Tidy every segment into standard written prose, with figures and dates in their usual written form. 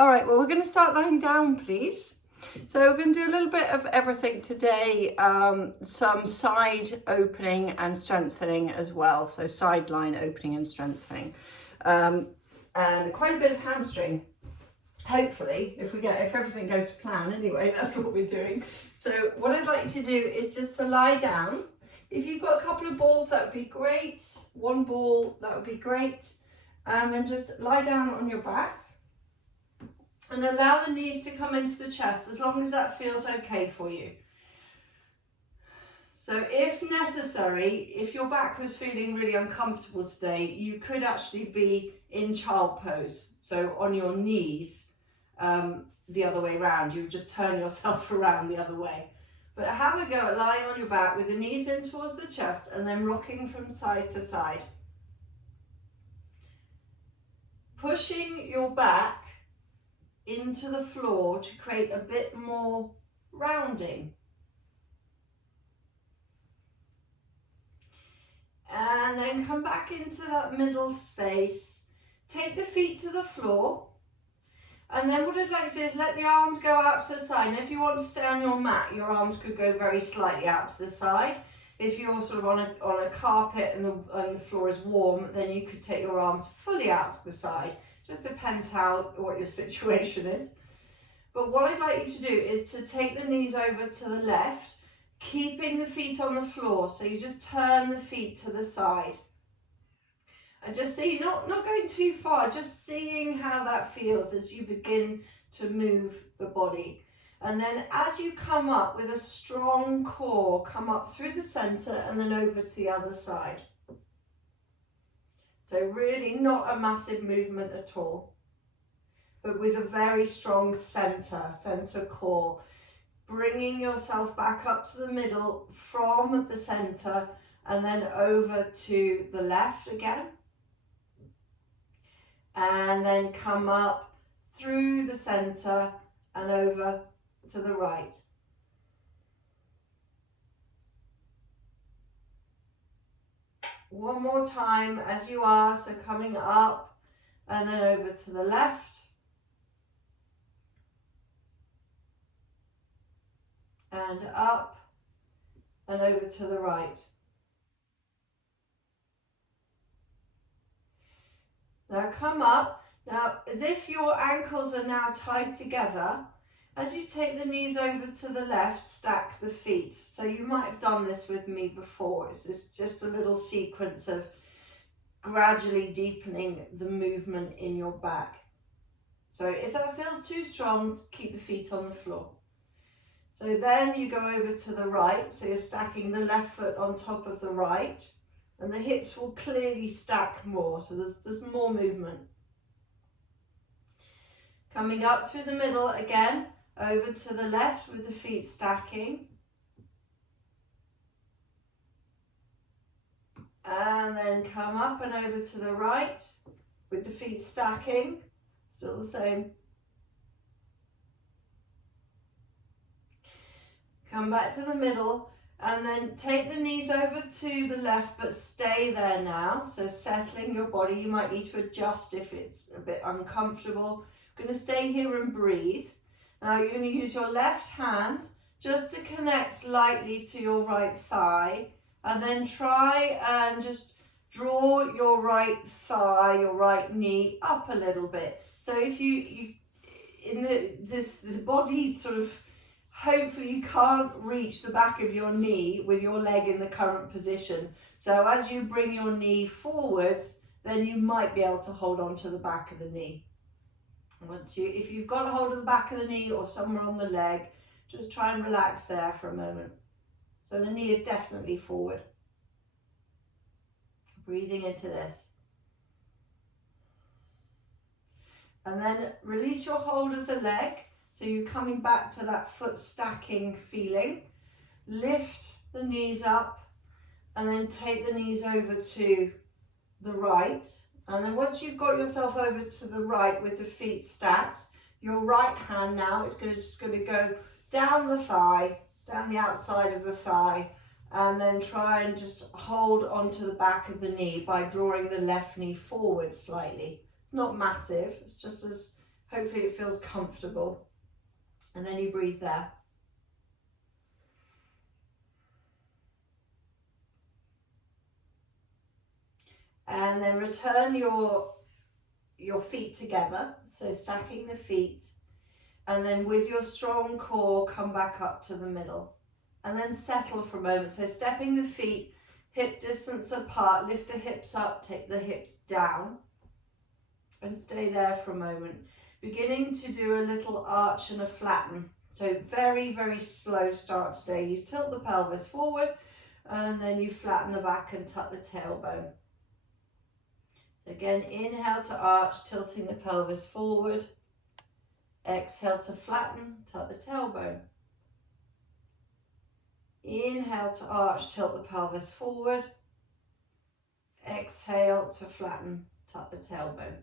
All right, well, we're going to start lying down, please. So we're going to do a little bit of everything today, some side opening and strengthening as well. So side line opening and strengthening, and quite a bit of hamstring. Hopefully, if everything goes to plan anyway, that's what we're doing. So what I'd like to do is just to lie down. If you've got a couple of balls, that would be great. One ball, that would be great. And then just lie down on your back. And allow the knees to come into the chest, as long as that feels okay for you. So if necessary, if your back was feeling really uncomfortable today, you could actually be in child pose. So on your knees, the other way around. You would just turn yourself around the other way. But have a go at lying on your back with the knees in towards the chest and then rocking from side to side. Pushing your back into the floor to create a bit more rounding. And then come back into that middle space. Take the feet to the floor. And then what I'd like to do is let the arms go out to the side. And if you want to stay on your mat, your arms could go very slightly out to the side. If you're sort of on a carpet and the floor is warm, then you could take your arms fully out to the side. Just depends what your situation is. But what I'd like you to do is to take the knees over to the left, keeping the feet on the floor. So you just turn the feet to the side. And just see, not going too far, just seeing how that feels as you begin to move the body. And then as you come up with a strong core, come up through the center and then over to the other side. So really not a massive movement at all, but with a very strong center core. Bringing yourself back up to the middle from the center and then over to the left again. And then come up through the center and over to the right. One more time as you are, so coming up and then over to the left. And up and over to the right. Now come up. Now, as if your ankles are now tied together, as you take the knees over to the left, stack the feet. So you might have done this with me before. It's just a little sequence of gradually deepening the movement in your back. So if that feels too strong, keep the feet on the floor. So then you go over to the right. So you're stacking the left foot on top of the right. And the hips will clearly stack more, so there's more movement. Coming up through the middle again, over to the left with the feet stacking. And then come up and over to the right with the feet stacking, still the same. Come back to the middle. And then take the knees over to the left, but stay there now. So settling your body. You might need to adjust if it's a bit uncomfortable. You're going to stay here and breathe. Now you're going to use your left hand just to connect lightly to your right thigh. And then try and just draw your right thigh, your right knee up a little bit. So if you in the body sort of, hopefully you can't reach the back of your knee with your leg in the current position. So as you bring your knee forwards, then you might be able to hold on to the back of the knee. If you've got a hold of the back of the knee or somewhere on the leg, just try and relax there for a moment. So the knee is definitely forward. Breathing into this. And then release your hold of the leg. So you're coming back to that foot stacking feeling. Lift the knees up and then take the knees over to the right. And then once you've got yourself over to the right with the feet stacked, your right hand now is just going to go down the thigh, down the outside of the thigh, and then try and just hold onto the back of the knee by drawing the left knee forward slightly. It's not massive, it's just as Hopefully it feels comfortable. And then you breathe there. And then return your feet together. So stacking the feet. And then with your strong core, come back up to the middle. And then settle for a moment. So stepping the feet hip distance apart, lift the hips up, take the hips down. And stay there for a moment. Beginning to do a little arch and a flatten. So very, very slow start today. You tilt the pelvis forward and then you flatten the back and tuck the tailbone. Again, inhale to arch, tilting the pelvis forward. Exhale to flatten, tuck the tailbone. Inhale to arch, tilt the pelvis forward. Exhale to flatten, tuck the tailbone.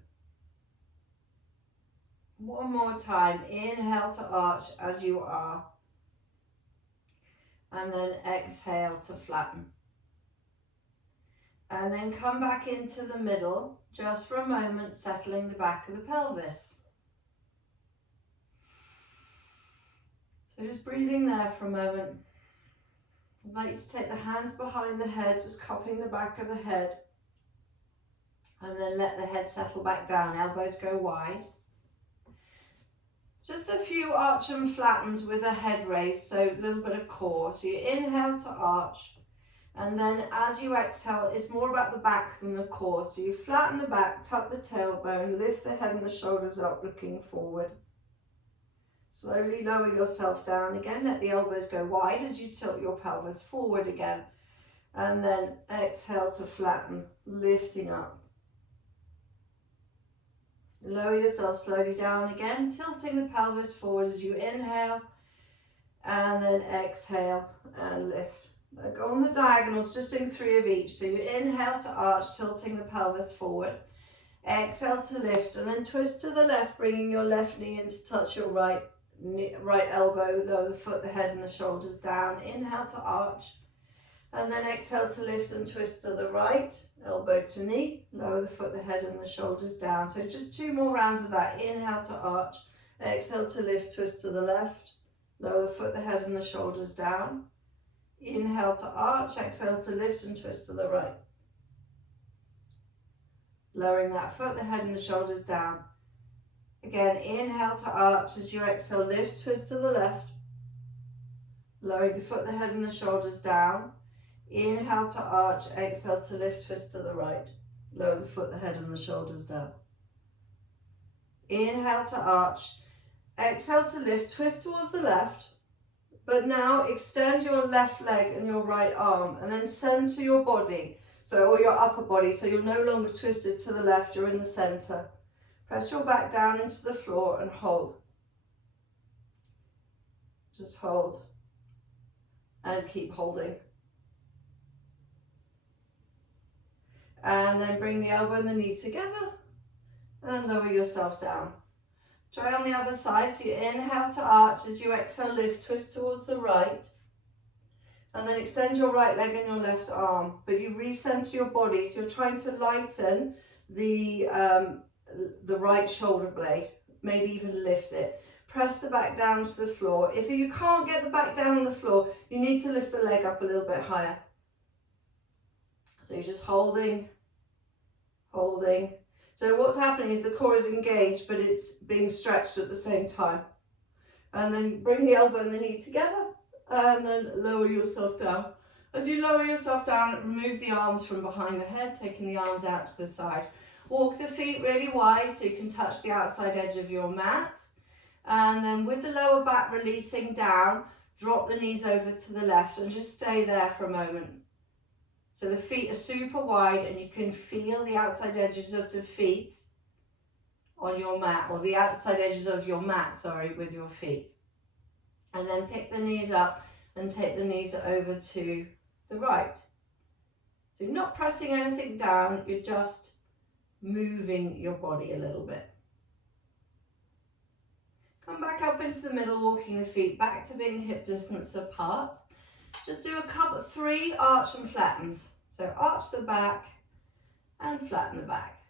One more time, inhale to arch as you are. And then exhale to flatten. And then come back into the middle, just for a moment, settling the back of the pelvis. So just breathing there for a moment. I'd like you to take the hands behind the head, just cupping the back of the head. And then let the head settle back down, elbows go wide. Just a few arch and flattens with a head raise, so a little bit of core. So you inhale to arch. And then as you exhale, it's more about the back than the core. So you flatten the back, tuck the tailbone, lift the head and the shoulders up, looking forward. Slowly lower yourself down again. Let the elbows go wide as you tilt your pelvis forward again. And then exhale to flatten, lifting up. Lower yourself slowly down again, tilting the pelvis forward as you inhale. And then exhale and lift. Now go on the diagonals, just doing 3 of each. So you inhale to arch, tilting the pelvis forward. Exhale to lift and then twist to the left, bringing your left knee in to touch your right elbow, lower the foot, the head and the shoulders down. Inhale to arch and then exhale to lift and twist to the right, elbow to knee, lower the foot, the head and the shoulders down. So just 2 more rounds of that. Inhale to arch, exhale to lift, twist to the left, lower the foot, the head and the shoulders down. Inhale to arch, exhale to lift and twist to the right. Lowering that foot, the head and the shoulders down. Again, inhale to arch as you exhale, lift, twist to the left. Lowering the foot, the head and the shoulders down. Inhale to arch, exhale to lift, twist to the right. Lower the foot, the head and the shoulders down. Inhale to arch, exhale to lift, twist towards the left. But now extend your left leg and your right arm and then center your body, or your upper body, so you're no longer twisted to the left, you're in the center. Press your back down into the floor and hold. Just hold and keep holding. And then bring the elbow and the knee together and lower yourself down. Try on the other side. So you inhale to arch as you exhale, lift, twist towards the right. And then extend your right leg and your left arm. But you recenter your body. So you're trying to lighten the right shoulder blade. Maybe even lift it. Press the back down to the floor. If you can't get the back down on the floor, you need to lift the leg up a little bit higher. So you're just holding, holding. So what's happening is the core is engaged, but it's being stretched at the same time. And then bring the elbow and the knee together and then lower yourself down. As you lower yourself down, remove the arms from behind the head, taking the arms out to the side. Walk the feet really wide so you can touch the outside edge of your mat. And then with the lower back releasing down, drop the knees over to the left and just stay there for a moment. So the feet are super wide and you can feel the outside edges of the feet on your mat, or the outside edges of your mat, sorry, with your feet. And then pick the knees up and take the knees over to the right. So you're not pressing anything down, you're just moving your body a little bit. Come back up into the middle, walking the feet back to being hip distance apart. Just do a couple, 3 arch and flattens. So arch the back and flatten the back.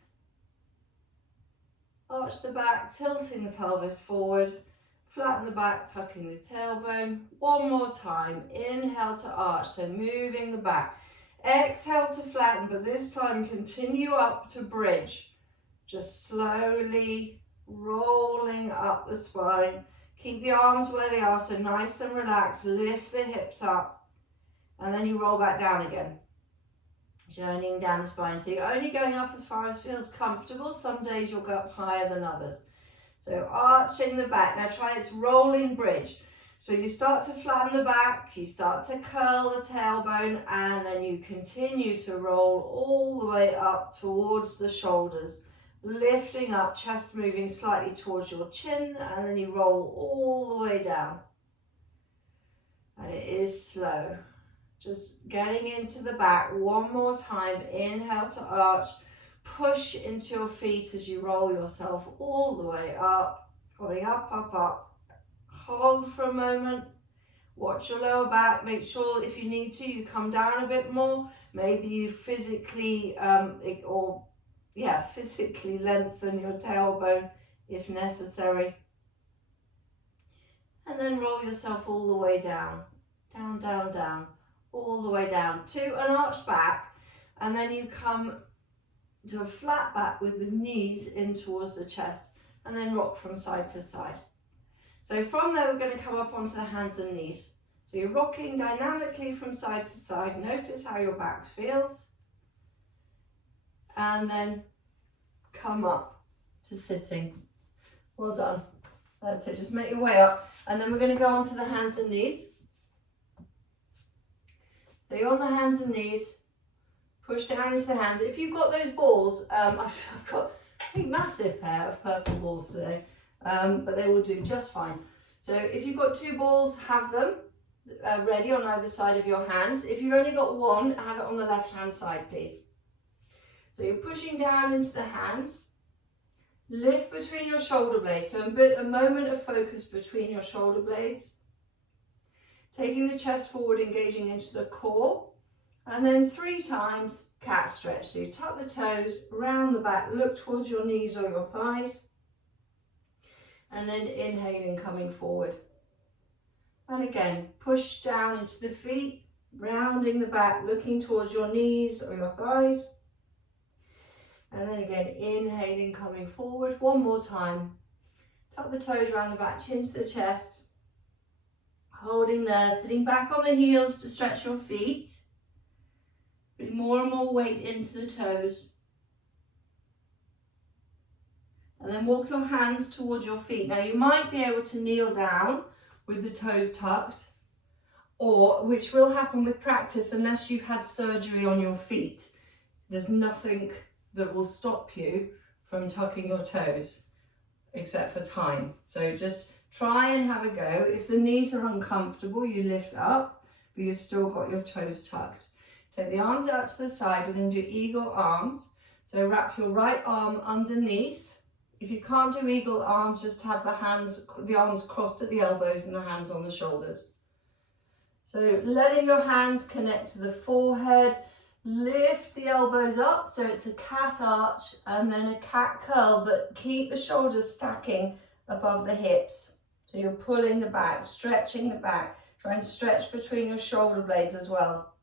Arch the back, tilting the pelvis forward. Flatten the back, tucking the tailbone. One more time. Inhale to arch, so moving the back. Exhale to flatten, but this time continue up to bridge. Just slowly rolling up the spine. Keep the arms where they are, so nice and relaxed. Lift the hips up, and then you roll back down again. Journeying down the spine. So you're only going up as far as feels comfortable. Some days you'll go up higher than others. So arching the back. Now try its rolling bridge. So you start to flatten the back, you start to curl the tailbone, and then you continue to roll all the way up towards the shoulders. Lifting up, chest moving slightly towards your chin, and then you roll all the way down. And it is slow. Just getting into the back one more time. Inhale to arch. Push into your feet as you roll yourself all the way up. Going up, up, up. Hold for a moment. Watch your lower back. Make sure if you need to, you come down a bit more. Maybe you physically physically lengthen your tailbone if necessary. And then roll yourself all the way down. Down, down, down. All the way down to an arched back. And then you come to a flat back with the knees in towards the chest. And then rock from side to side. So from there, we're going to come up onto the hands and knees. So you're rocking dynamically from side to side. Notice how your back feels. And then come up to sitting. Well done. That's it. Just make your way up. And then we're going to go onto the hands and knees. So you're on the hands and knees. Push down into the hands. If you've got those balls, I've got a massive pair of purple balls today. But they will do just fine. So if you've got two balls, have them ready on either side of your hands. If you've only got one, have it on the left hand side, please. So you're pushing down into the hands. Lift between your shoulder blades. So a moment of focus between your shoulder blades. Taking the chest forward, engaging into the core. And then 3 times cat stretch. So you tuck the toes, round the back, look towards your knees or your thighs. And then inhaling, coming forward. And again, push down into the feet, rounding the back, looking towards your knees or your thighs. And then again, inhaling, coming forward. One more time. Tuck the toes around the back, chin to the chest. Holding there, sitting back on the heels to stretch your feet. Putting more and more weight into the toes. And then walk your hands towards your feet. Now you might be able to kneel down with the toes tucked, or which will happen with practice unless you've had surgery on your feet. There's nothing that will stop you from tucking your toes except for time. So just try and have a go. If the knees are uncomfortable, you lift up, but you've still got your toes tucked. Take the arms out to the side. We're going to do eagle arms. So wrap your right arm underneath. If you can't do eagle arms, just have the arms crossed at the elbows and the hands on the shoulders. So letting your hands connect to the forehead, lift the elbows up, so it's a cat arch and then a cat curl, but keep the shoulders stacking above the hips. So you're pulling the back, stretching the back, try and stretch between your shoulder blades as well.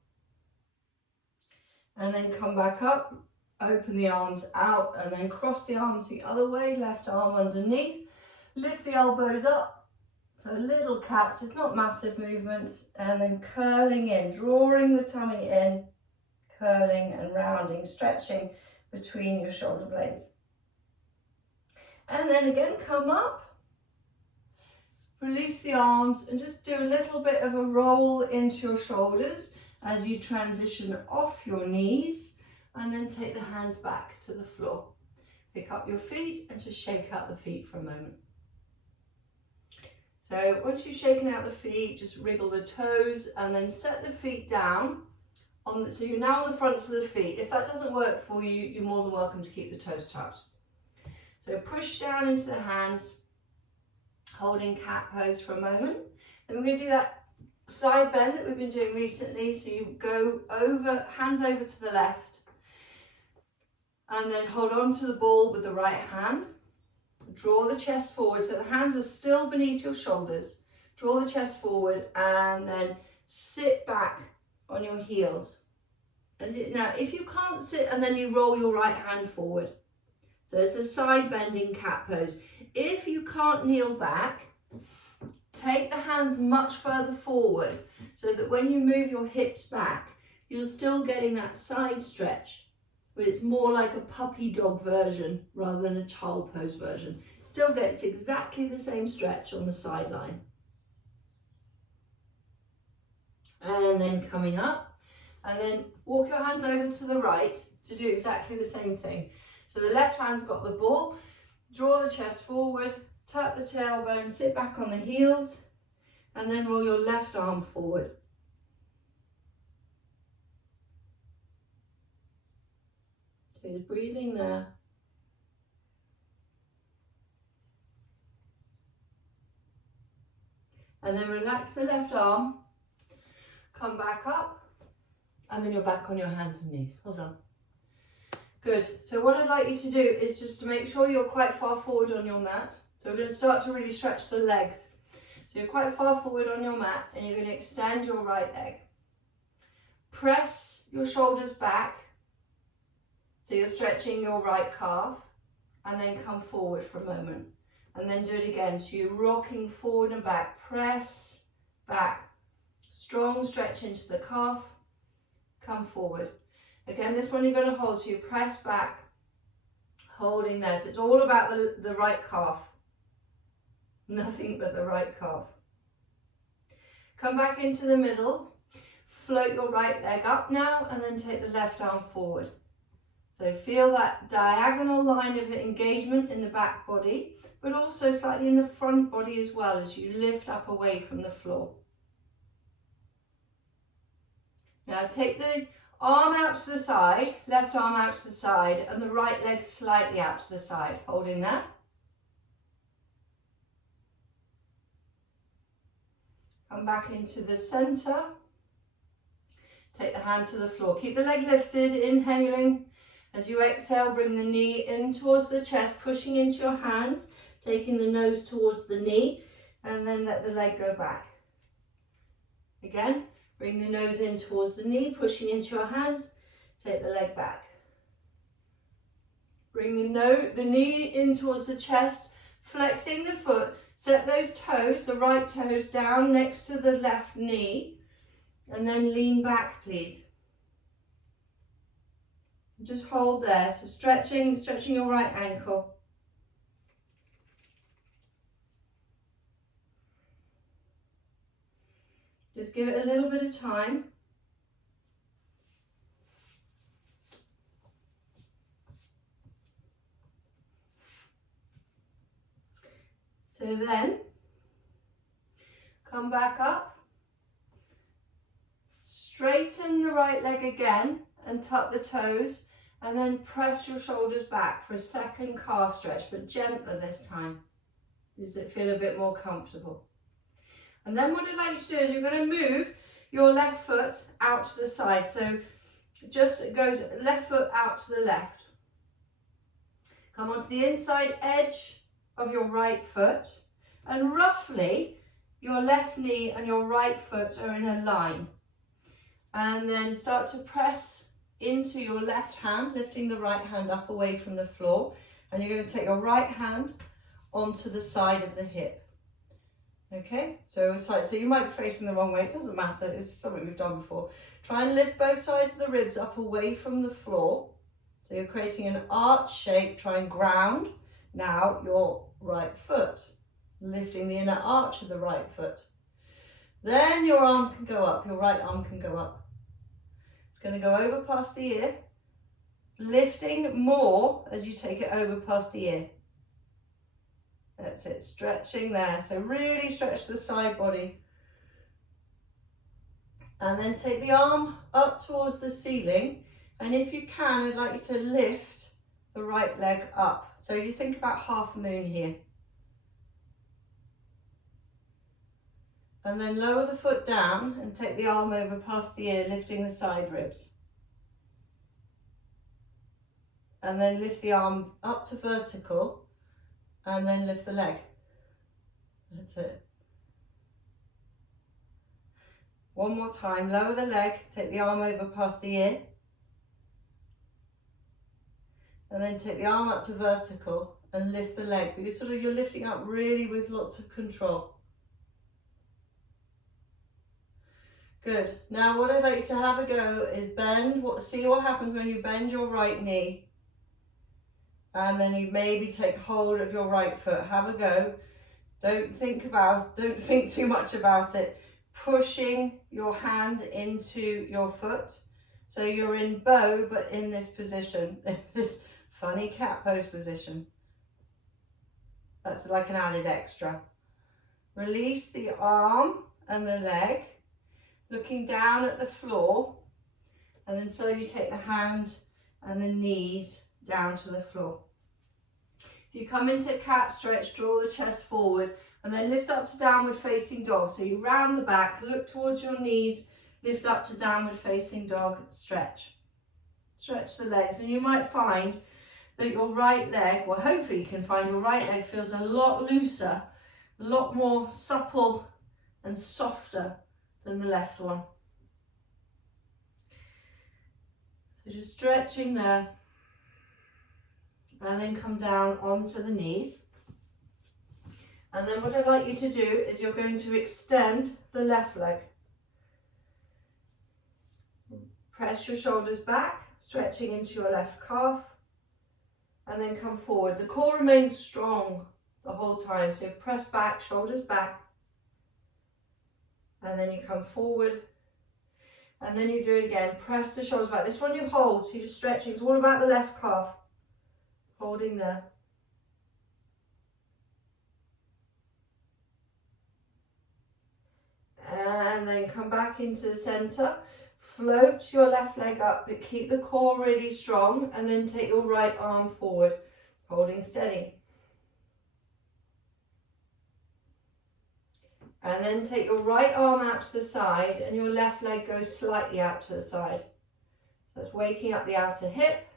And then come back up. Open the arms out and then cross the arms the other way, left arm underneath. Lift the elbows up, so little cats, it's not massive movements, and then curling in, drawing the tummy in, curling and rounding, stretching between your shoulder blades. And then again, come up, release the arms and just do a little bit of a roll into your shoulders as you transition off your knees. And then take the hands back to the floor. Pick up your feet and just shake out the feet for a moment. So once you've shaken out the feet, just wriggle the toes and then set the feet down. So you're now on the fronts of the feet. If that doesn't work for you, you're more than welcome to keep the toes tucked. So push down into the hands, holding cat pose for a moment. Then we're going to do that side bend that we've been doing recently. So you go over, hands over to the left. And then hold on to the ball with the right hand. draw the chest forward so the hands are still beneath your shoulders. Draw the chest forward and then sit back on your heels. Now, if you can't sit, and then you roll your right hand forward. So it's a side bending cat pose. If you can't kneel back, take the hands much further forward so that when you move your hips back, you're still getting that side stretch, but it's more like a puppy dog version rather than a child pose version. Still gets exactly the same stretch on the sideline. And then coming up, and then walk your hands over to the right to do exactly the same thing. So the left hand's got the ball, draw the chest forward, tuck the tailbone, sit back on the heels, and then roll your left arm forward. So you're breathing there. And then relax the left arm, come back up, and then you're back on your hands and knees. Hold on. Good. So what I'd like you to do is just to make sure you're quite far forward on your mat. So we're going to start to really stretch the legs. So you're quite far forward on your mat and you're going to extend your right leg. Press your shoulders back. So you're stretching your right calf, and then come forward for a moment. And then do it again. So you're rocking forward and back. Press back. Strong stretch into the calf. Come forward. Again, this one you're going to hold. So you press back, holding there. So it's all about the right calf. Nothing but the right calf. Come back into the middle. Float your right leg up now, and then take the left arm forward. So feel that diagonal line of engagement in the back body, but also slightly in the front body as well as you lift up away from the floor. Now take the arm out to the side, left arm out to the side, and the right leg slightly out to the side, holding that. Come back into the center. Take the hand to the floor. Keep the leg lifted, inhaling. As you exhale, bring the knee in towards the chest, pushing into your hands, taking the nose towards the knee, and then let the leg go back. Again, bring the nose in towards the knee, pushing into your hands, take the leg back. Bring the knee in towards the chest, flexing the foot, set those toes, the right toes down next to the left knee, and then lean back, please. Just hold there, so stretching your right ankle. Just give it a little bit of time. So then, come back up, straighten the right leg again and tuck the toes, and then press your shoulders back for a second calf stretch, but gentler this time. Does it feel a bit more comfortable? And then what I'd like you to do is you're going to move your left foot out to the side. So just it goes left foot out to the left. Come onto the inside edge of your right foot, and roughly your left knee and your right foot are in a line. And then start to press into your left hand, lifting the right hand up away from the floor. And you're going to take your right hand onto the side of the hip. Okay, so you might be facing the wrong way, it doesn't matter, it's something we've done before. Try and lift both sides of the ribs up away from the floor. So you're creating an arch shape, try and ground now your right foot, lifting the inner arch of the right foot. Then your arm can go up, your right arm can go up. It's going to go over past the ear, lifting more as you take it over past the ear. That's it, stretching there. So really stretch the side body. And then take the arm up towards the ceiling. And if you can, I'd like you to lift the right leg up. So you think about half moon here. And then lower the foot down and take the arm over past the ear, lifting the side ribs. And then lift the arm up to vertical and then lift the leg. That's it. One more time, lower the leg, take the arm over past the ear, and then take the arm up to vertical and lift the leg, because you're lifting up really with lots of control. Good. Now what I'd like you to have a go is bend, see what happens when you bend your right knee, and then you maybe take hold of your right foot. Have a go. Don't think too much about it. Pushing your hand into your foot. So you're in bow, but in this position, this funny cat pose position. That's like an added extra. Release the arm and the leg, looking down at the floor, and then slowly take the hand and the knees down to the floor. If you come into cat stretch, draw the chest forward, and then lift up to downward facing dog. So you round the back, look towards your knees, lift up to downward facing dog, stretch. Stretch the legs, and you might find that your right leg, well hopefully you can find your right leg feels a lot looser, a lot more supple and softer than the left one. So just stretching there, and then come down onto the knees. And then what I'd like you to do is you're going to extend the left leg. Press your shoulders back, stretching into your left calf, and then come forward. The core remains strong the whole time, so press back, shoulders back, and then you come forward, and then you do it again. Press the shoulders back. This one you hold, so you're just stretching. It's all about the left calf. Holding there. And then come back into the center. Float your left leg up, but keep the core really strong, and then take your right arm forward, holding steady. And then take your right arm out to the side, and your left leg goes slightly out to the side. That's waking up the outer hip.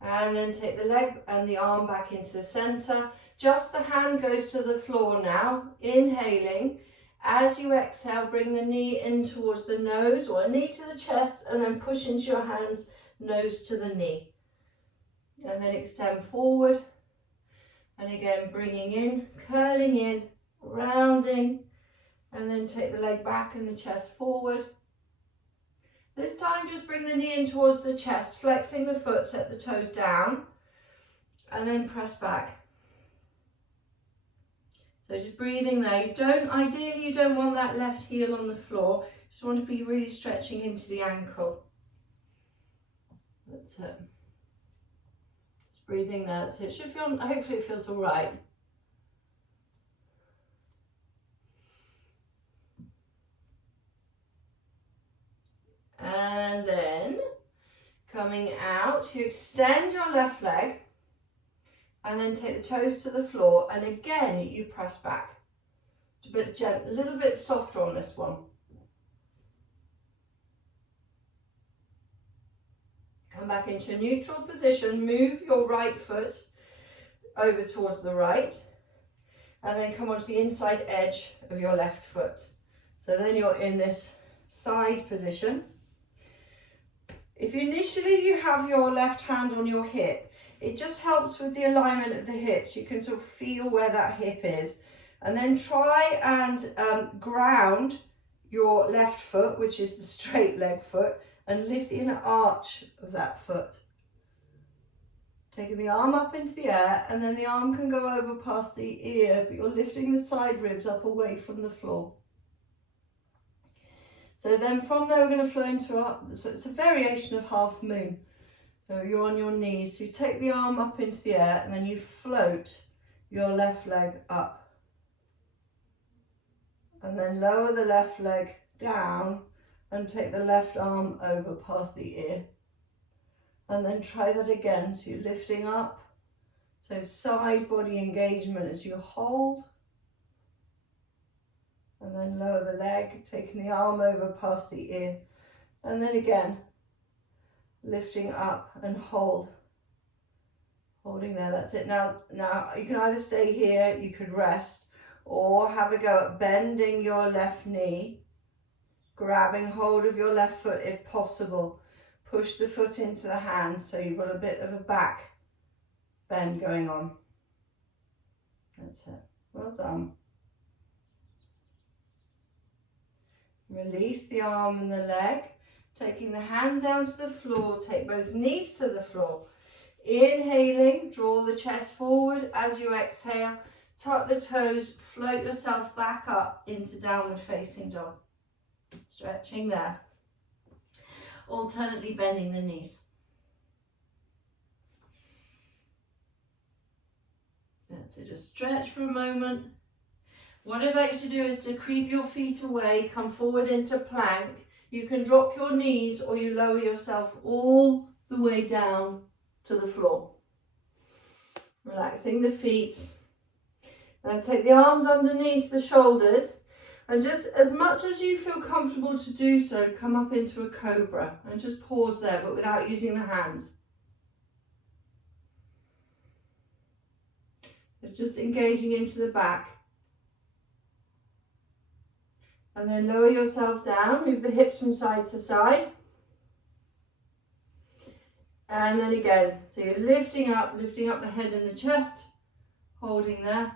And then take the leg and the arm back into the center. Just the hand goes to the floor now, inhaling. As you exhale, bring the knee in towards the nose, or a knee to the chest, and then push into your hands, nose to the knee. And then extend forward. And again, bringing in, curling in, rounding, and then take the leg back and the chest forward. This time, just bring the knee in towards the chest, flexing the foot, set the toes down, and then press back. So just breathing there. Ideally you don't want that left heel on the floor. You just want to be really stretching into the ankle. That's it. Just breathing there. That's it. Should feel, hopefully it feels all right. And then coming out, you extend your left leg. And then take the toes to the floor, and again you press back. A little bit softer on this one. Come back into a neutral position, move your right foot over towards the right, and then come onto the inside edge of your left foot. So then you're in this side position. If initially you have your left hand on your hip, it just helps with the alignment of the hips. You can sort of feel where that hip is. And then try and ground your left foot, which is the straight leg foot, and lift the inner arch of that foot. Taking the arm up into the air, and then the arm can go over past the ear, but you're lifting the side ribs up away from the floor. So then from there we're going to flow into so it's a variation of half moon. So you're on your knees, so you take the arm up into the air, and then you float your left leg up. And then lower the left leg down and take the left arm over past the ear. And then try that again, so you're lifting up. So side body engagement as you hold. And then lower the leg, taking the arm over past the ear. And then again, lifting up and hold Holding there, that's it. Now you can either stay here, you could rest, or have a go at bending your left knee, grabbing hold of your left foot if possible. Push the foot into the hand so you've got a bit of a back bend going on. That's it. Well done. Release the arm and the leg. Taking the hand down to the floor, take both knees to the floor. Inhaling, draw the chest forward as you exhale. Tuck the toes, float yourself back up into downward facing dog. Stretching there. Alternately bending the knees. So just stretch for a moment. What I'd like you to do is to creep your feet away, come forward into plank. You can drop your knees or you lower yourself all the way down to the floor. Relaxing the feet. Now take the arms underneath the shoulders and just as much as you feel comfortable to do so, come up into a cobra and just pause there but without using the hands. So just engaging into the back. And then lower yourself down, move the hips from side to side. And then again, so you're lifting up the head and the chest, holding there.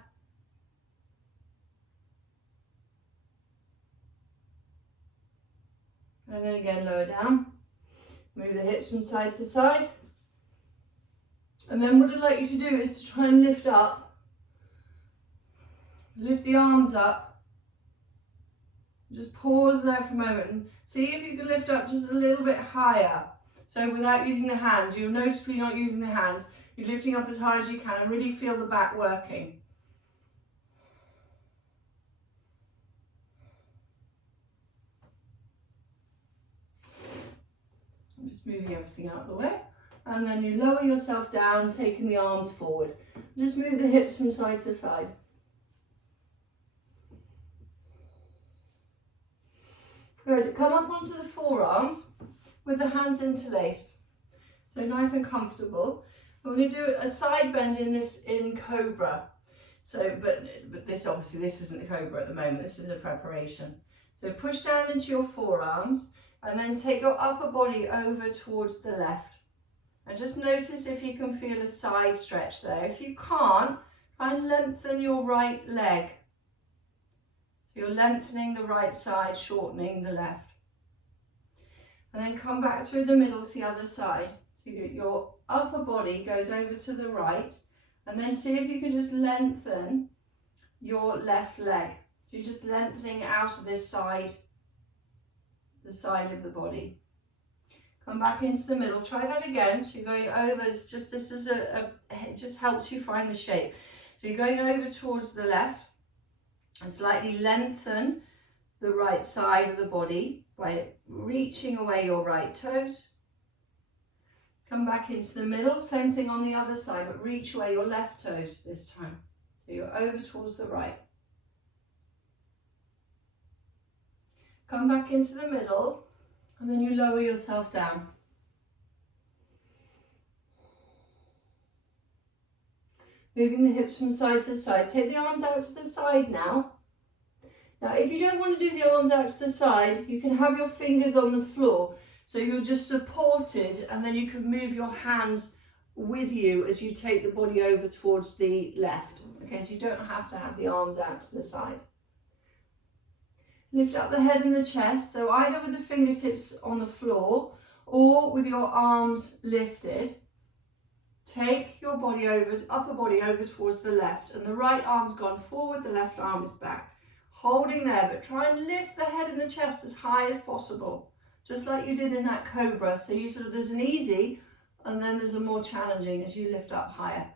And then again, lower down. Move the hips from side to side. And then what I'd like you to do is to try and lift up. Lift the arms up. Just pause there for a moment and see if you can lift up just a little bit higher. So without using the hands, you'll noticeably not using the hands. You're lifting up as high as you can and really feel the back working. I'm just moving everything out of the way. And then you lower yourself down, taking the arms forward. Just move the hips from side to side. Good, come up onto the forearms with the hands interlaced. So nice and comfortable. We're going to do a side bend in Cobra. So, but this obviously, this isn't a Cobra at the moment, this is a preparation. So push down into your forearms and then take your upper body over towards the left. And just notice if you can feel a side stretch there. If you can't, try and lengthen your right leg. You're lengthening the right side, shortening the left. And then come back through the middle to the other side. So your upper body goes over to the right. And then see if you can just lengthen your left leg. So you're just lengthening out of this side, the side of the body. Come back into the middle. Try that again. So you're going over. It's just this is it just helps you find the shape. So you're going over towards the left. And slightly lengthen the right side of the body by reaching away your right toes. Come back into the middle, same thing on the other side, but reach away your left toes this time. So you're over towards the right. Come back into the middle, and then you lower yourself down. Moving the hips from side to side. Take the arms out to the side now. Now, if you don't want to do the arms out to the side, you can have your fingers on the floor. So you're just supported and then you can move your hands with you as you take the body over towards the left. Okay, so you don't have to have the arms out to the side. Lift up the head and the chest. So either with the fingertips on the floor or with your arms lifted. Take your body over, upper body over towards the left, and the right arm's gone forward, the left arm is back. Holding there, but try and lift the head and the chest as high as possible, just like you did in that Cobra. So you sort of, there's an easy, and then there's a more challenging as you lift up higher.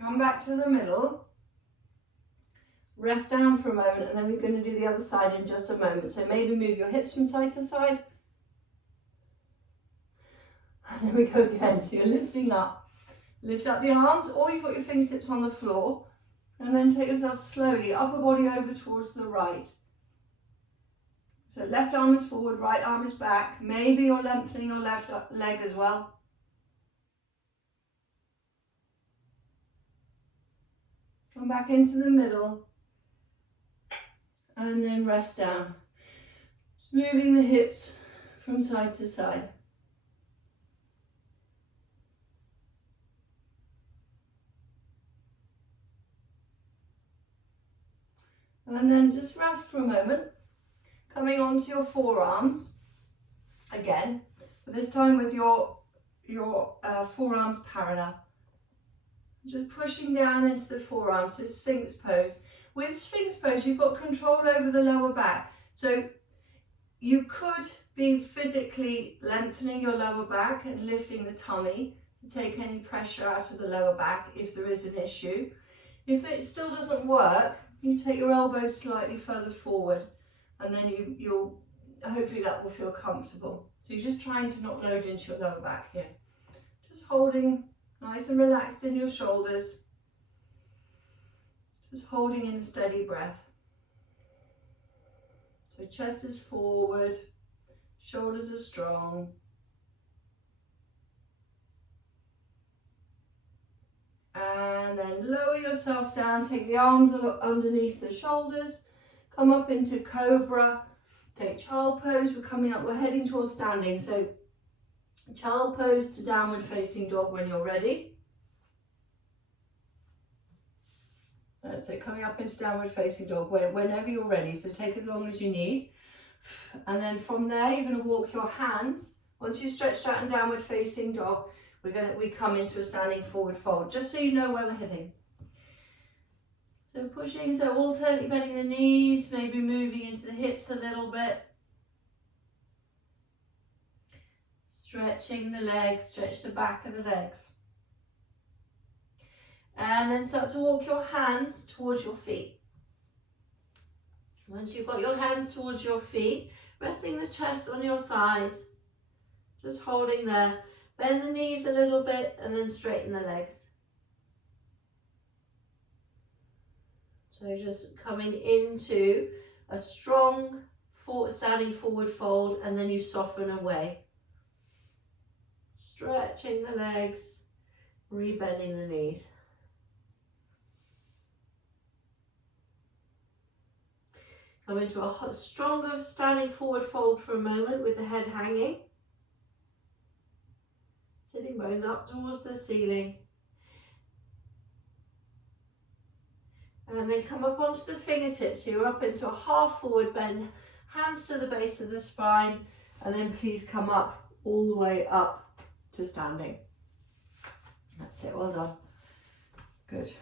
Come back to the middle. Rest down for a moment, and then we're going to do the other side in just a moment. So maybe move your hips from side to side. And then we go again, so you're lifting up. Lift up the arms, or you've got your fingertips on the floor. And then take yourself slowly, upper body over towards the right. So left arm is forward, right arm is back. Maybe you're lengthening your left leg as well. Come back into the middle and then rest down. Just moving the hips from side to side. And then just rest for a moment, coming onto your forearms again, but this time with your forearms parallel. Just pushing down into the forearms, so Sphinx pose. With Sphinx pose, you've got control over the lower back. So you could be physically lengthening your lower back and lifting the tummy to take any pressure out of the lower back if there is an issue. If it still doesn't work, you take your elbows slightly further forward, and then you'll hopefully that will feel comfortable. So you're just trying to not load into your lower back here. Just holding nice and relaxed in your shoulders. Just holding in a steady breath. So chest is forward, shoulders are strong. And then lower yourself down, take the arms underneath the shoulders, come up into Cobra, take child pose. We're heading towards standing. So child pose to downward facing dog when you're ready. That's it, coming up into downward facing dog whenever you're ready. So take as long as you need. And then from there, you're going to walk your hands. Once you've stretched out in downward facing dog, we come into a standing forward fold, just so you know where we're heading. So pushing, so alternately bending the knees, maybe moving into the hips a little bit. Stretching the legs, stretch the back of the legs. And then start to walk your hands towards your feet. Once you've got your hands towards your feet, resting the chest on your thighs, just holding there. Bend the knees a little bit and then straighten the legs. So just coming into a strong standing forward fold, and then you soften away. Stretching the legs, rebending the knees. Come into a stronger standing forward fold for a moment with the head hanging. Sitting bones up towards the ceiling. And then come up onto the fingertips. So you're up into a half forward bend, hands to the base of the spine, and then please come up all the way up to standing. That's it, well done. Good.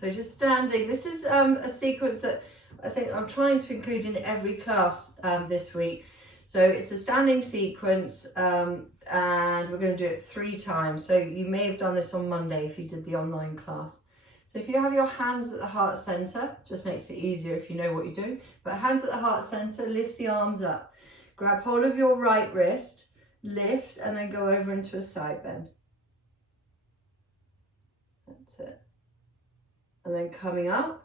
So just standing. This is a sequence that I think I'm trying to include in every class this week. So it's a standing sequence, and we're going to do it 3 times. So you may have done this on Monday if you did the online class. So if you have your hands at the heart center, just makes it easier if you know what you're doing. But hands at the heart center, lift the arms up. Grab hold of your right wrist, lift, and then go over into a side bend. That's it. And then coming up.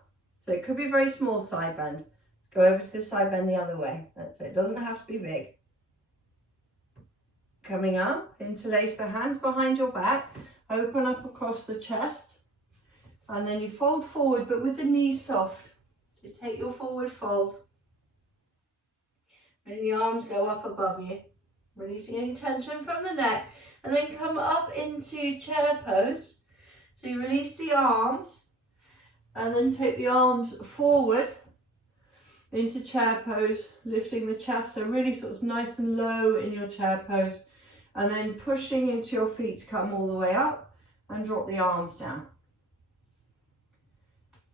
So it could be a very small side bend. Go over to the side bend the other way. That's it. It doesn't have to be big. Coming up, interlace the hands behind your back, open up across the chest, and then you fold forward, but with the knees soft. You take your forward fold, and the arms go up above you, releasing any tension from the neck, and then come up into chair pose. So you release the arms, and then take the arms forward into chair pose, lifting the chest, so really sort of nice and low in your chair pose, and then pushing into your feet to come all the way up and drop the arms down.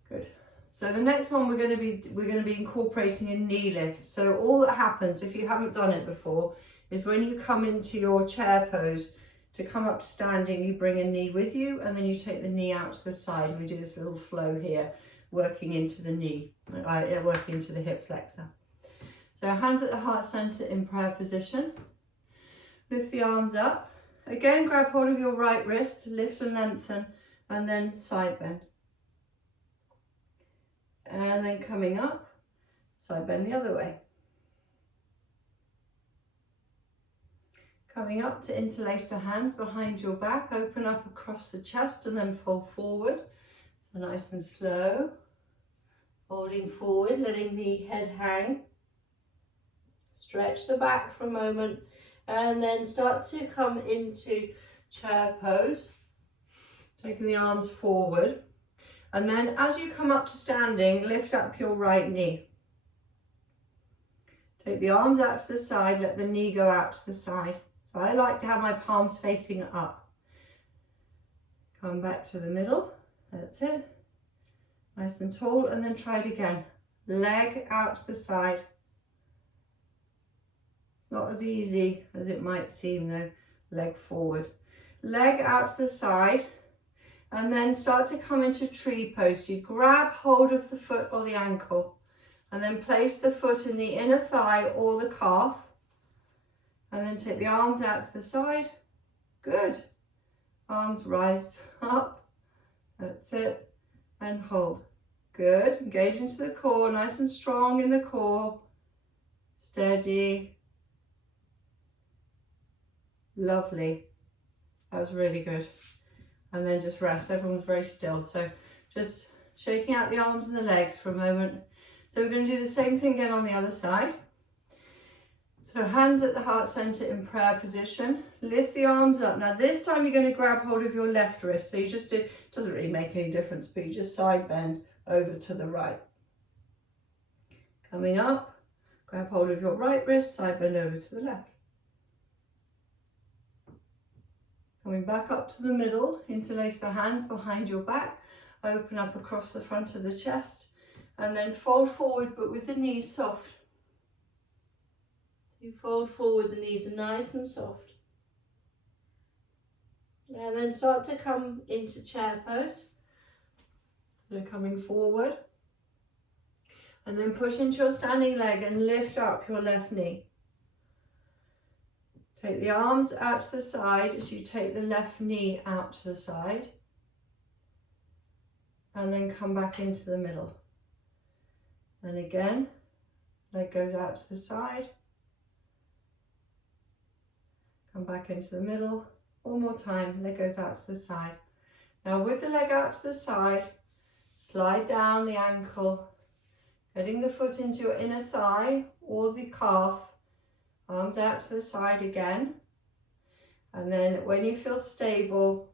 Good. So the next one we're going to be incorporating a knee lift. So all that happens if you haven't done it before is when you come into your chair pose, to come up standing, you bring a knee with you, and then you take the knee out to the side, and we do this little flow here, working into the knee, working into the hip flexor. So hands at the heart center in prayer position. Lift the arms up. Again, grab hold of your right wrist, lift and lengthen, and then side bend. And then coming up, side bend the other way. Coming up to interlace the hands behind your back, open up across the chest and then fold forward. Nice and slow. Folding forward, letting the head hang. Stretch the back for a moment and then start to come into chair pose. Taking the arms forward. And then as you come up to standing, lift up your right knee. Take the arms out to the side, let the knee go out to the side. So I like to have my palms facing up. Come back to the middle, that's it. Nice and tall, and then try it again. Leg out to the side. It's not as easy as it might seem though. Leg forward. Leg out to the side, and then start to come into tree pose. You grab hold of the foot or the ankle, and then place the foot in the inner thigh or the calf, and then take the arms out to the side. Good. Arms rise up. That's it. And hold. Good. Engage into the core, nice and strong in the core. Steady. Lovely. That was really good. And then just rest. Everyone's very still. So just shaking out the arms and the legs for a moment. So we're going to do the same thing again on the other side. So hands at the heart center in prayer position. Lift the arms up. Now this time you're going to grab hold of your left wrist. So you just do, doesn't really make any difference, but you just side bend over to the right. Coming up, grab hold of your right wrist, side bend over to the left. Coming back up to the middle, interlace the hands behind your back, open up across the front of the chest, and then fold forward but with the knees soft. You fold forward, the knees are nice and soft. And then start to come into chair pose. So coming forward. And then push into your standing leg and lift up your left knee. Take the arms out to the side as you take the left knee out to the side. And then come back into the middle. And again, leg goes out to the side. Come back into the middle. One more time, leg goes out to the side. Now with the leg out to the side, slide down the ankle, getting the foot into your inner thigh or the calf. Arms out to the side again. And then when you feel stable,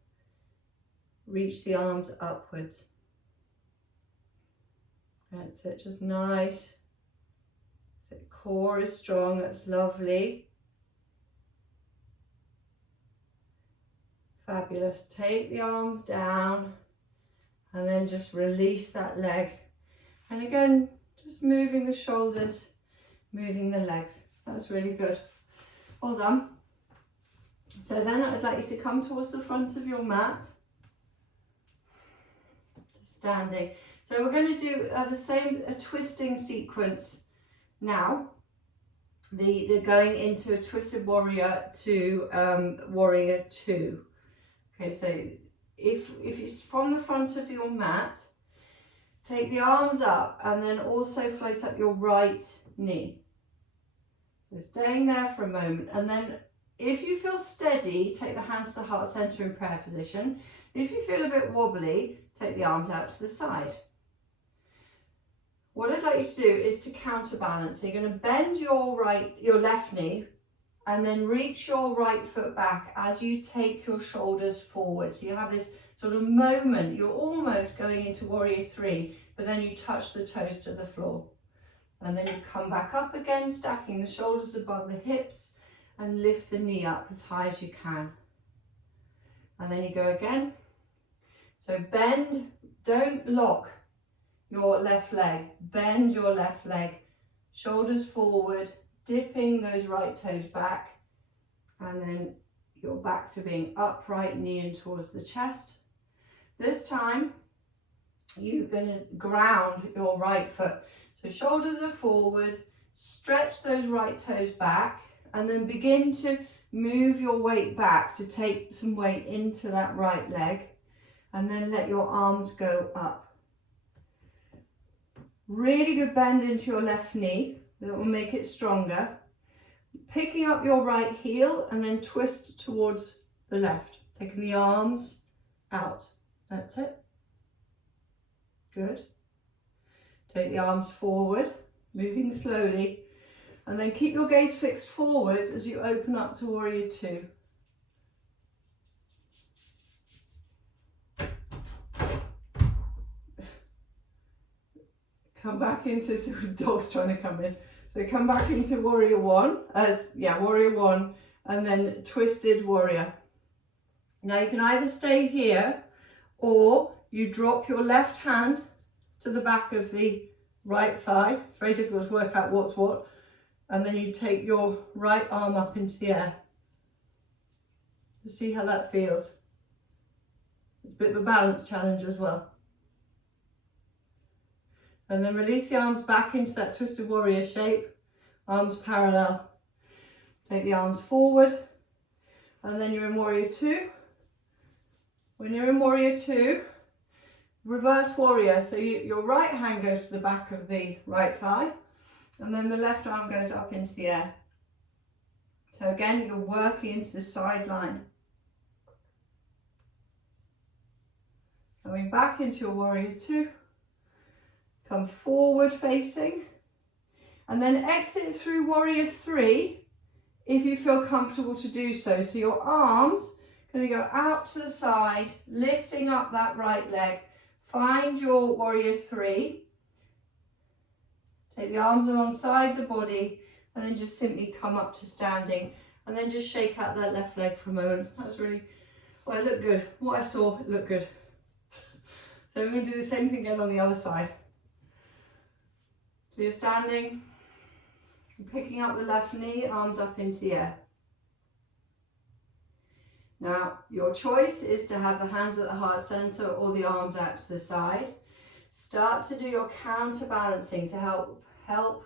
reach the arms upwards. That's it, just nice. So core is strong, that's lovely. Fabulous. Take the arms down and then just release that leg. And again, just moving the shoulders, moving the legs. That was really good. Well done. So then I'd like you to come towards the front of your mat. Just standing. So we're going to do the same twisting sequence now. The going into a twisted warrior to warrior two. Okay, so if it's from the front of your mat, take the arms up and then also float up your right knee. So staying there for a moment, and then if you feel steady, take the hands to the heart center in prayer position. If you feel a bit wobbly, take the arms out to the side. What I'd like you to do is to counterbalance. So you're going to bend your left knee, and then reach your right foot back as you take your shoulders forward. So you have this sort of moment, you're almost going into warrior three, but then you touch the toes to the floor. And then you come back up again, stacking the shoulders above the hips, and lift the knee up as high as you can. And then you go again. So bend, don't lock your left leg, bend your left leg, shoulders forward, dipping those right toes back, and then you're back to being upright, knee in towards the chest. This time, you're going to ground your right foot. So shoulders are forward, stretch those right toes back, and then begin to move your weight back to take some weight into that right leg, and then let your arms go up. Really good bend into your left knee. That will make it stronger. Picking up your right heel and then twist towards the left. Taking the arms out. That's it. Good. Take the arms forward, moving slowly, and then keep your gaze fixed forwards as you open up to warrior two. Come back into, so the dog's trying to come in. So come back into warrior one, warrior one, and then twisted warrior. Now you can either stay here or you drop your left hand to the back of the right thigh. It's very difficult to work out what's what. And then you take your right arm up into the air. See how that feels. It's a bit of a balance challenge as well. And then release the arms back into that twisted warrior shape. Arms parallel. Take the arms forward. And then you're in warrior two. When you're in warrior two, reverse warrior. So your right hand goes to the back of the right thigh. And then the left arm goes up into the air. So again, you're working into the side line. Coming back into your warrior two. Come forward facing. And then exit through warrior three if you feel comfortable to do so. So your arms are going to go out to the side, lifting up that right leg. Find your warrior three. Take the arms alongside the body and then just simply come up to standing and then just shake out that left leg for a moment. That was really, well, it looked good. What I saw, it looked good. So we're going to do the same thing again on the other side. So you're standing, picking up the left knee, arms up into the air. Now, your choice is to have the hands at the heart center or the arms out to the side. Start to do your counterbalancing to help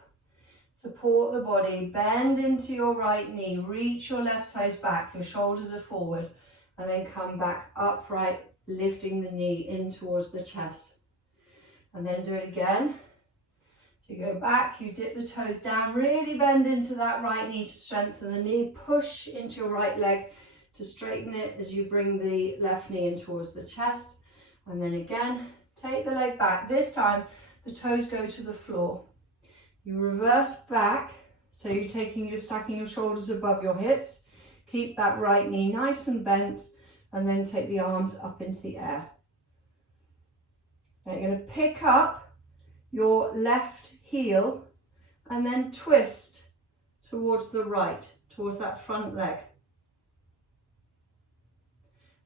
support the body. Bend into your right knee, reach your left toes back, your shoulders are forward, and then come back upright, lifting the knee in towards the chest. And then do it again. So you go back, you dip the toes down, really bend into that right knee to strengthen the knee, push into your right leg to straighten it as you bring the left knee in towards the chest. And then again, take the leg back. This time, the toes go to the floor. You reverse back, so you're stacking your shoulders above your hips. Keep that right knee nice and bent, and then take the arms up into the air. Now you're going to pick up your left heel and then twist towards the right, towards that front leg.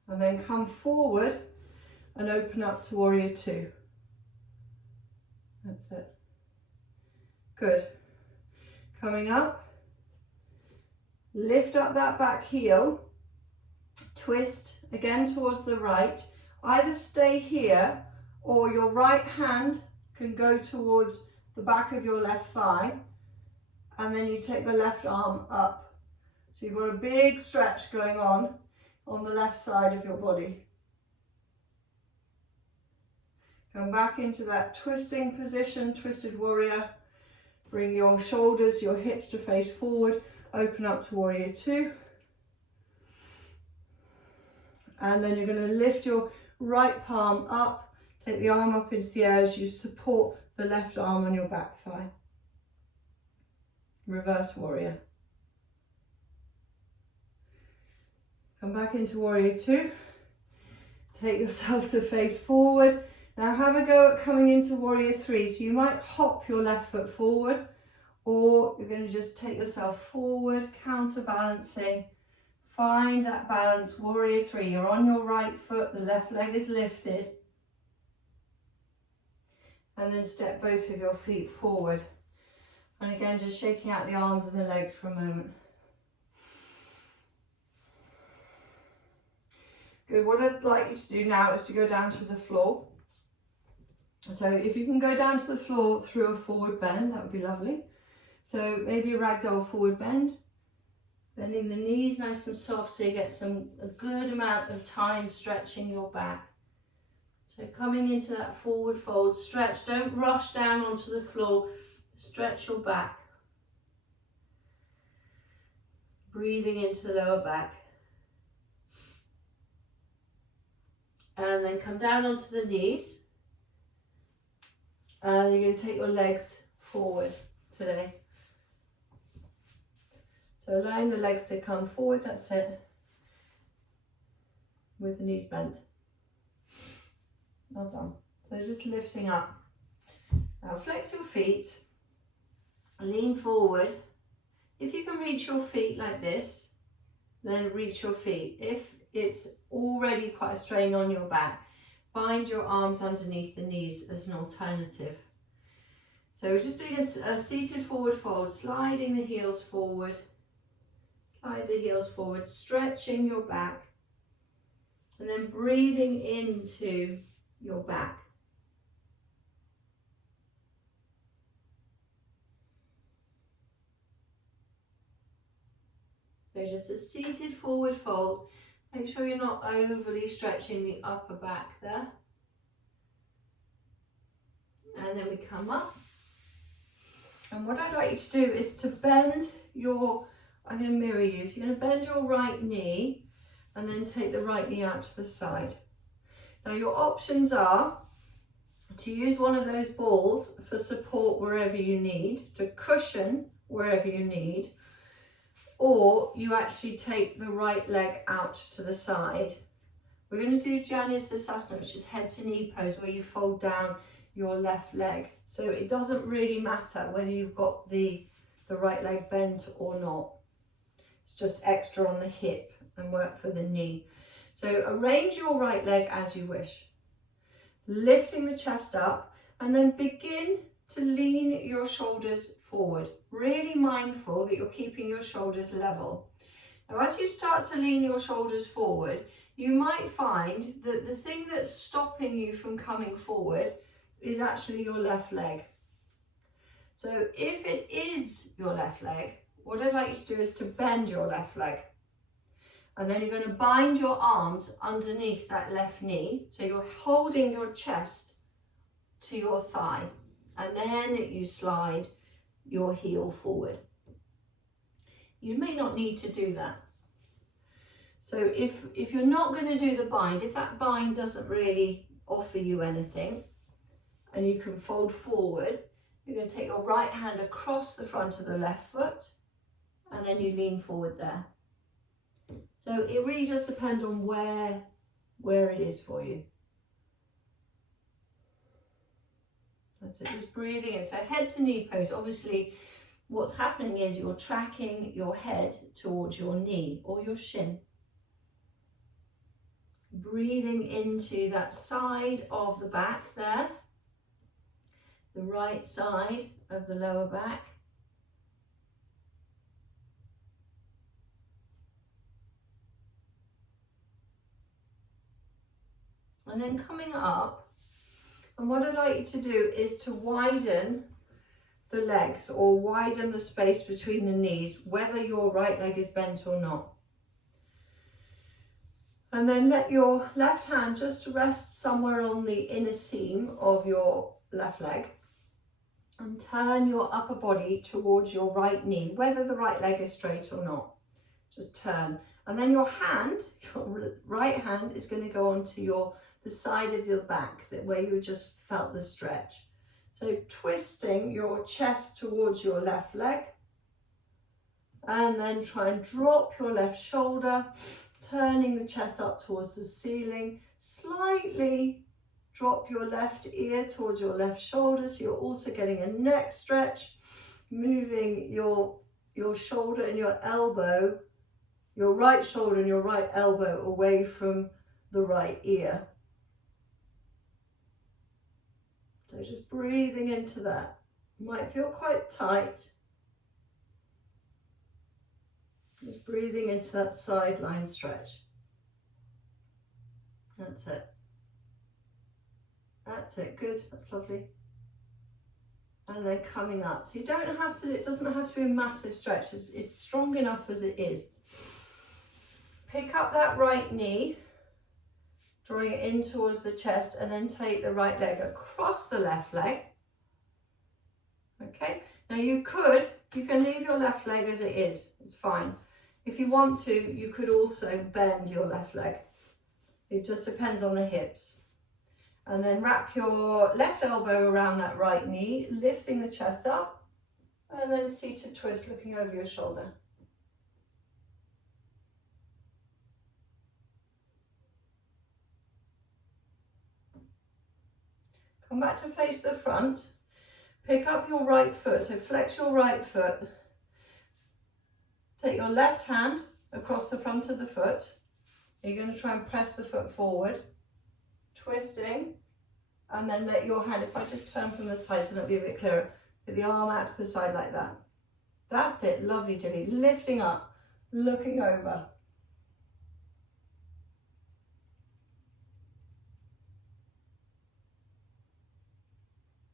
And then come forward and open up to warrior two. That's it. Good. Coming up, lift up that back heel, twist again towards the right. Either stay here or your right hand can go towards the back of your left thigh, and then you take the left arm up. So you've got a big stretch going on the left side of your body. Come back into that twisting position, twisted warrior. Bring your shoulders, your hips to face forward. Open up to warrior two. And then you're going to lift your right palm up. Take the arm up into the air as you support the left arm on your back thigh. Reverse warrior. Come back into warrior two. Take yourself to face forward. Now have a go at coming into warrior three. So you might hop your left foot forward, or you're going to just take yourself forward, counterbalancing. Find that balance, warrior three. You're on your right foot, the left leg is lifted. And then step both of your feet forward. And again, just shaking out the arms and the legs for a moment. Good, what I'd like you to do now is to go down to the floor. So if you can go down to the floor through a forward bend, that would be lovely. So maybe a ragdoll forward bend. Bending the knees nice and soft so you get a good amount of time stretching your back. So coming into that forward fold, stretch, don't rush down onto the floor, stretch your back. Breathing into the lower back. And then come down onto the knees. And you're going to take your legs forward today. So allowing the legs to come forward, that's it. With the knees bent. Well done. So just lifting up. Now flex your feet, lean forward. If you can reach your feet like this, then reach your feet. If it's already quite a strain on your back, bind your arms underneath the knees as an alternative. So we're just doing a seated forward fold, sliding the heels forward, slide the heels forward, stretching your back, and then breathing into your back. So just a seated forward fold. Make sure you're not overly stretching the upper back there. And then we come up. And what I'd like you to do is to bend your, I'm going to mirror you. So you're going to bend your right knee and then take the right knee out to the side. Now your options are to use one of those balls for support wherever you need, to cushion wherever you need, or you actually take the right leg out to the side. We're going to do Virasana, which is head to knee pose, where you fold down your left leg. So it doesn't really matter whether you've got the right leg bent or not. It's just extra on the hip and work for the knee. So arrange your right leg as you wish, lifting the chest up, and then begin to lean your shoulders forward. Really mindful that you're keeping your shoulders level. Now, as you start to lean your shoulders forward, you might find that the thing that's stopping you from coming forward is actually your left leg. So if it is your left leg, what I'd like you to do is to bend your left leg. And then you're going to bind your arms underneath that left knee. So you're holding your chest to your thigh. And then you slide your heel forward. You may not need to do that. So if you're not going to do the bind, if that bind doesn't really offer you anything, and you can fold forward, you're going to take your right hand across the front of the left foot, and then you lean forward there. So it really does depend on where it is for you. That's it, just breathing in. So head to knee pose. Obviously, what's happening is you're tracking your head towards your knee or your shin. Breathing into that side of the back there, the right side of the lower back. And then coming up, and what I'd like you to do is to widen the legs or widen the space between the knees, whether your right leg is bent or not. And then let your left hand just rest somewhere on the inner seam of your left leg and turn your upper body towards your right knee, whether the right leg is straight or not. Just turn. And then your right hand is going to go onto the side of your back, where you just felt the stretch. So twisting your chest towards your left leg, and then try and drop your left shoulder, turning the chest up towards the ceiling. Slightly drop your left ear towards your left shoulder, so you're also getting a neck stretch, moving your shoulder and your elbow, your right shoulder and your right elbow away from the right ear. So just breathing into that. Might feel quite tight. Just breathing into that sideline stretch. That's it. That's it, good, that's lovely. And then coming up. So you don't have to, it doesn't have to be a massive stretch. It's strong enough as it is. Pick up that right knee, drawing it in towards the chest, and then take the right leg across the left leg. Okay, now you can leave your left leg as it is, it's fine. If you want to, you could also bend your left leg. It just depends on the hips. And then wrap your left elbow around that right knee, lifting the chest up. And then a seated twist, looking over your shoulder. Come back to face the front. Pick up your right foot, so flex your right foot. Take your left hand across the front of the foot. You're going to try and press the foot forward, twisting, and then let your hand, if I just turn from the side so it'll be a bit clearer, get the arm out to the side like that. That's it, lovely, Jilly. Lifting up, looking over.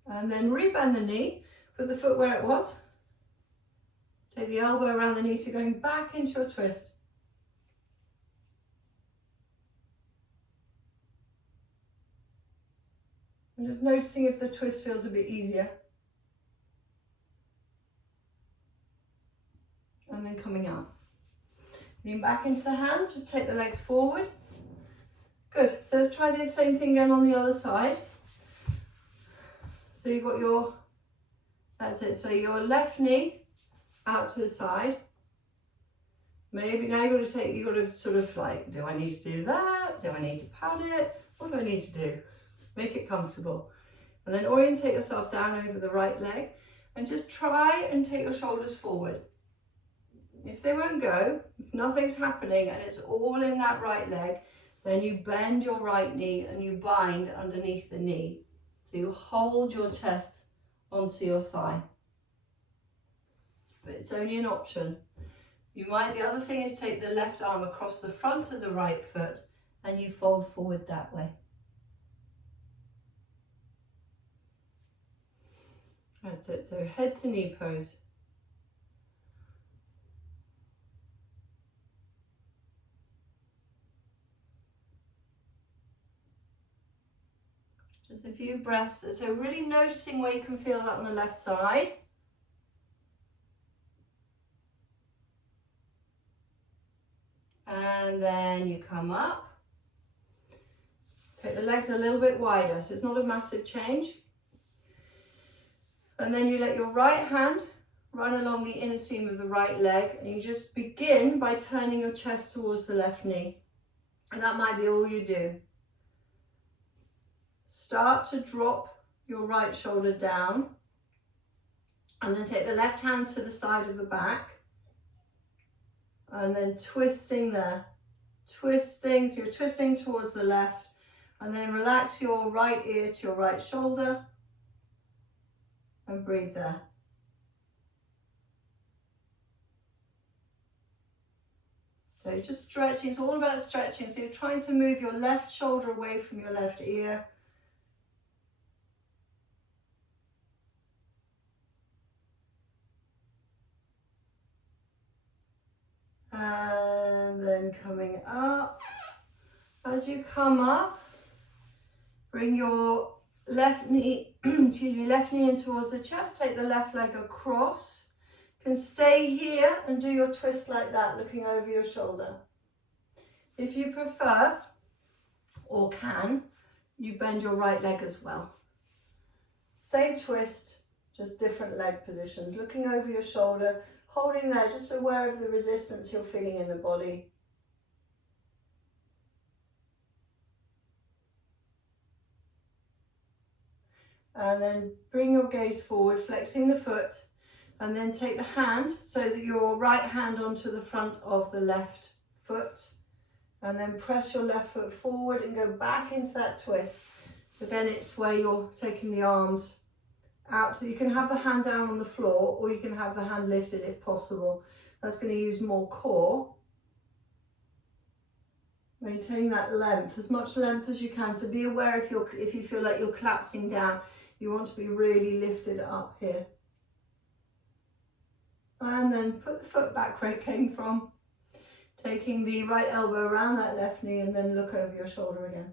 And then rebend the knee, put the foot where it was. Take the elbow around the knee, so you're going back into your twist. I'm just noticing if the twist feels a bit easier. And then coming out. Lean back into the hands, just take the legs forward. Good, so let's try the same thing again on the other side. So you've got your, that's it, so your left knee out to the side. Maybe now you've got to sort of like, do I need to do that? Do I need to pat it? What do I need to do? Make it comfortable. And then orientate yourself down over the right leg and just try and take your shoulders forward. If they won't go, if nothing's happening and it's all in that right leg, then you bend your right knee and you bind underneath the knee. So you hold your chest onto your thigh. But it's only an option. The other thing is take the left arm across the front of the right foot and you fold forward that way. That's it, so head to knee pose. Just a few breaths, so really noticing where you can feel that on the left side. And then you come up. Take the legs a little bit wider, so it's not a massive change. And then you let your right hand run along the inner seam of the right leg, and you just begin by turning your chest towards the left knee. And that might be all you do. Start to drop your right shoulder down, and then take the left hand to the side of the back, and then twisting there. Twisting, so you're twisting towards the left, and then relax your right ear to your right shoulder, and breathe there. So you're just stretching, it's all about stretching. So you're trying to move your left shoulder away from your left ear. And then coming up. As you come up, bring your left knee, left knee in towards the chest, take the left leg across. You can stay here and do your twist like that, looking over your shoulder. If you prefer, or can, you bend your right leg as well. Same twist, just different leg positions, looking over your shoulder, holding there, just aware of the resistance you're feeling in the body. And then bring your gaze forward, flexing the foot, and then take the hand so that your right hand onto the front of the left foot, and then press your left foot forward and go back into that twist. Again, it's where you're taking the arms out, so you can have the hand down on the floor or you can have the hand lifted if possible. That's going to use more core. Maintaining that length, as much length as you can. So be aware if you feel like you're collapsing down, you want to be really lifted up here. And then put the foot back where it came from. Taking the right elbow around that left knee and then look over your shoulder again.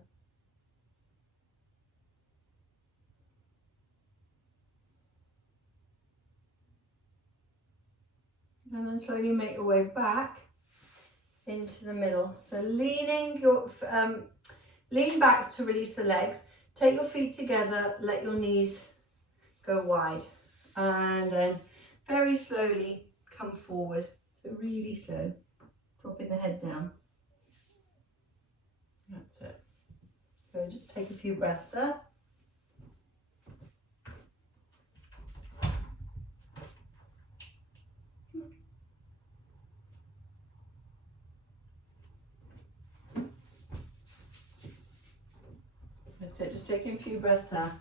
And then slowly make your way back into the middle. So lean back to release the legs. take your feet together, let your knees go wide, and then very slowly come forward. So really slow, dropping the head down. That's it. So just take a few breaths there. That's it, just taking a few breaths there.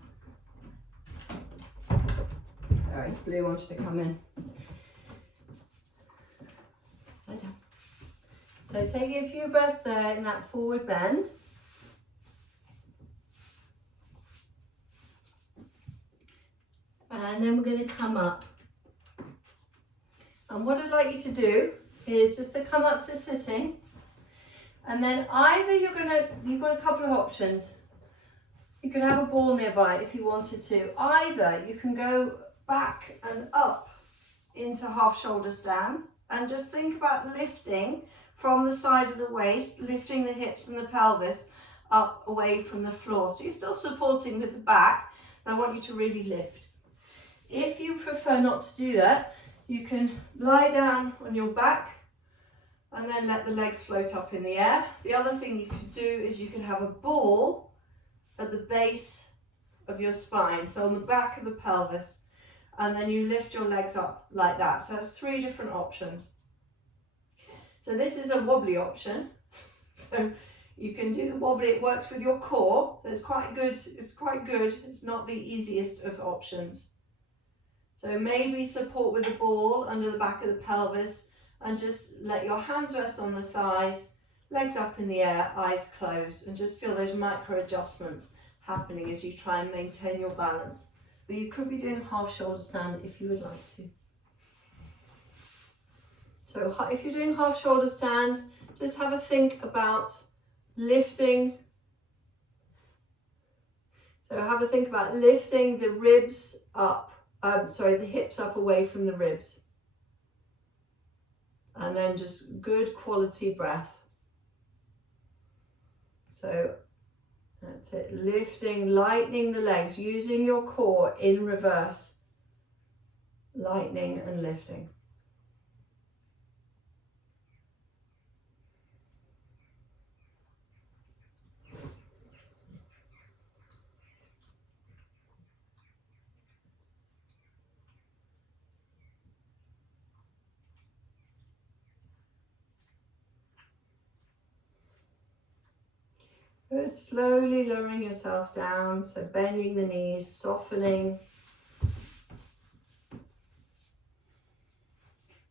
Sorry, Blue wanted to come in. So taking a few breaths there in that forward bend. And then we're going to come up. And what I'd like you to do is just to come up to sitting. And then either you've got a couple of options. You could have a ball nearby if you wanted to. Either you can go back and up into half shoulder stand and just think about lifting from the side of the waist, lifting the hips and the pelvis up away from the floor. So you're still supporting with the back, but I want you to really lift. If you prefer not to do that, you can lie down on your back and then let the legs float up in the air. The other thing you could do is you could have a ball at the base of your spine, so on the back of the pelvis, and then you lift your legs up like that. So that's 3 different options. So this is a wobbly option. So you can do the wobbly, it works with your core. So it's quite good, it's not the easiest of options. So maybe support with a ball under the back of the pelvis and just let your hands rest on the thighs, legs up in the air, eyes closed, and just feel those micro adjustments happening as you try and maintain your balance. But you could be doing half shoulder stand if you would like to. So if you're doing half shoulder stand, just have a think about lifting. So have a think about lifting the ribs up, the hips up away from the ribs. And then just good quality breath. So that's it, lifting, lightening the legs, using your core in reverse, lightening and lifting. Good, slowly lowering yourself down, so bending the knees, softening.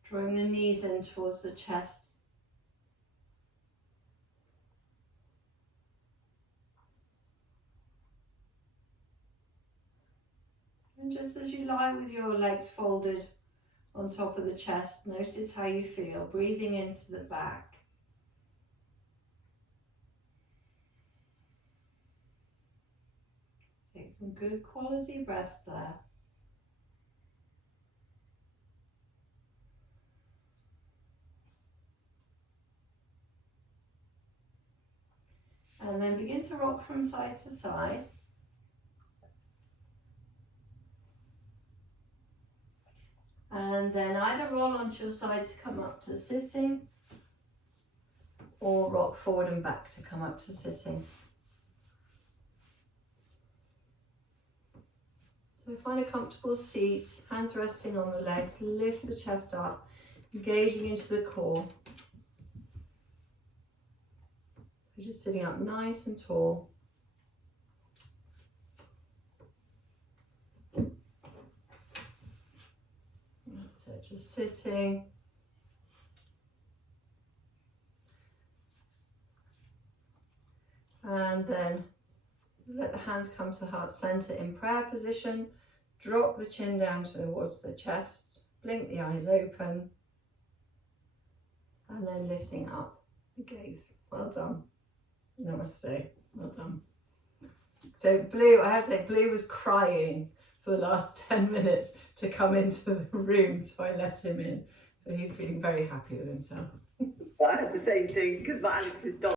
Drawing the knees in towards the chest. And just as you lie with your legs folded on top of the chest, notice how you feel, breathing into the back. Take some good quality breath there. And then begin to rock from side to side. And then either roll onto your side to come up to sitting, or rock forward and back to come up to sitting. So find a comfortable seat, hands resting on the legs, lift the chest up, engaging into the core. So just sitting up nice and tall. That's it, just sitting. And then let the hands come to heart center in prayer position. Drop the chin down towards the chest. Blink the eyes open. And then lifting up the gaze. Well done. Namaste. Well done. So Blue, I have to say, Blue was crying for the last 10 minutes to come into the room, so I let him in. So he's feeling very happy with himself. I had the same thing because my Alex's dog